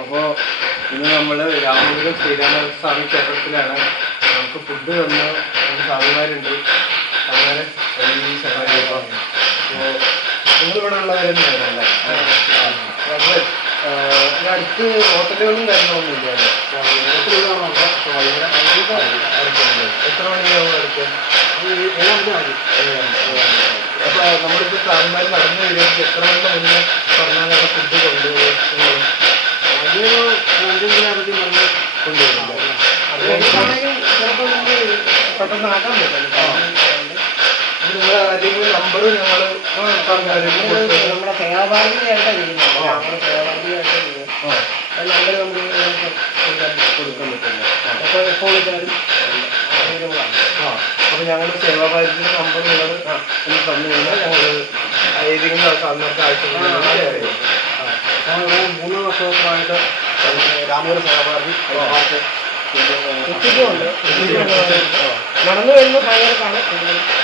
അപ്പോൾ ഇന്ന് നമ്മൾ രാമപുരം ശ്രീരാമസ്വാമി ക്ഷേത്രത്തിലാണ്. നമുക്ക് ഫുഡ് തന്ന നമുക്ക് സ്വാമിമാരുണ്ട്. അങ്ങനെ ഈ ശരണ അപ്പോൾ നിങ്ങളിവിടെ ഉള്ളവരെന്നാണല്ലേ? അപ്പോൾ അടുത്ത് ഹോട്ടലുകളും കാര്യങ്ങളൊന്നും ഇല്ലല്ലോ? ഹോട്ടലുകളാണോ? എത്ര മണിയാവും അടുത്ത്? അപ്പോൾ നമ്മളിപ്പോൾ സ്വാമിമാർ നടന്നു വരുമ്പോൾ എത്ര മണിക്ക് മുന്നേ പറഞ്ഞാൽ ഫുഡ് കൊണ്ടുപോകും? ചിലപ്പോൾ നമുക്ക് പെട്ടെന്ന് ആക്കാൻ പറ്റും. നിങ്ങൾ ആരെങ്കിലും നമ്പർ ഞങ്ങൾ നമ്മുടെ സേവാഭാരതിയായിട്ടാണ് ചെയ്യുന്നത്. നമ്മുടെ സേവാഭാരതിയായിട്ട് നമ്പർ നമുക്ക് കൊടുക്കാൻ പറ്റില്ല. അപ്പോൾ എപ്പോൾ വിളിച്ചാലും അപ്പോൾ ഞങ്ങൾ സേവാഭാരതിയുടെ നമ്പർ നിങ്ങൾ തന്നു കഴിഞ്ഞാൽ ഞങ്ങൾ ഏതെങ്കിലും സാധനങ്ങൾക്ക് ആവശ്യമുണ്ടെങ്കിൽ ഞങ്ങളിവിടെ 3 വർഷമായിട്ട് രാമപുരം സേവാഭാരതി എത്തിക്കുന്നുണ്ട്. നടന്നു വരുന്ന ഭയങ്കരക്കാണ്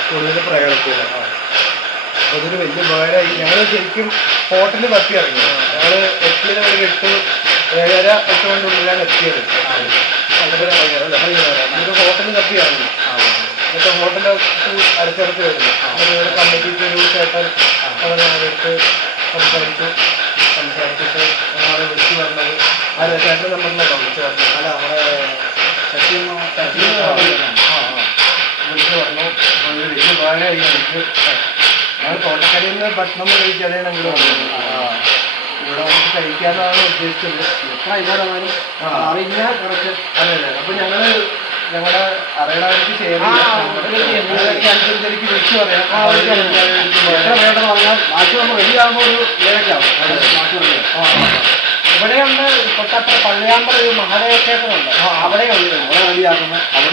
കൂടുതൽ പ്രയാസമില്ല. അതൊരു വലിയ ഉപകാരമായി. ഞങ്ങൾ ശരിക്കും ഹോട്ടലിൽ തപ്പി ഇറങ്ങി. ഞങ്ങൾ എത്തിയത് ഒരു 7-8 മണിക്കുള്ളിലാണ് എത്തിയത്. നമുക്ക് ഹോട്ടലിൽ തപ്പി ഇറങ്ങി. എന്നിട്ട് ഹോട്ടലിൽ അടുത്തടുത്ത് വരുന്നു. ഇവിടെ കമ്മിറ്റിക്ക് ഒരു ചേട്ടൻ അവരെ അടുത്ത് സംസാരിച്ചിട്ട് ഞങ്ങളെ വിളിച്ചു പറഞ്ഞത് ആ ചേട്ടൻ നമ്പറിലാണ് വിളിച്ചു പറഞ്ഞത്. അല്ല നമ്മുടെ വിളിച്ചു പറഞ്ഞു. വലിയ ഉപകാരമായി എനിക്ക്. ഞങ്ങൾ തോട്ടക്കരയിൽ നിന്ന് ഭക്ഷണം കഴിക്കാതെ ഞങ്ങൾ വന്നത്. ഇവിടെ നമുക്ക് കഴിക്കാനാണ് ഉദ്ദേശിച്ചത്. എത്ര ഇതായാലും അറിഞ്ഞാൽ കുറച്ച് അതെ അതെ. അപ്പോൾ ഞങ്ങളുടെ അറിയണവർക്ക് ഷെയർ അനുസരിച്ച് വിളിച്ചു പറയാം. എത്ര വേണ്ടെന്ന് പറഞ്ഞാൽ ബാക്കി നമ്മൾ റെഡിയാകുമ്പോൾ ഒരു 7 ആവും. ഇവിടെയുണ്ട് തൊട്ടപ്പുറ പള്ളിയാമ്പറ ഒരു മഹാദേവ ക്ഷേത്രമുണ്ട്. അവിടെയുണ്ട് അവിടെ റെഡിയാക്കുന്നത്. അവിടെ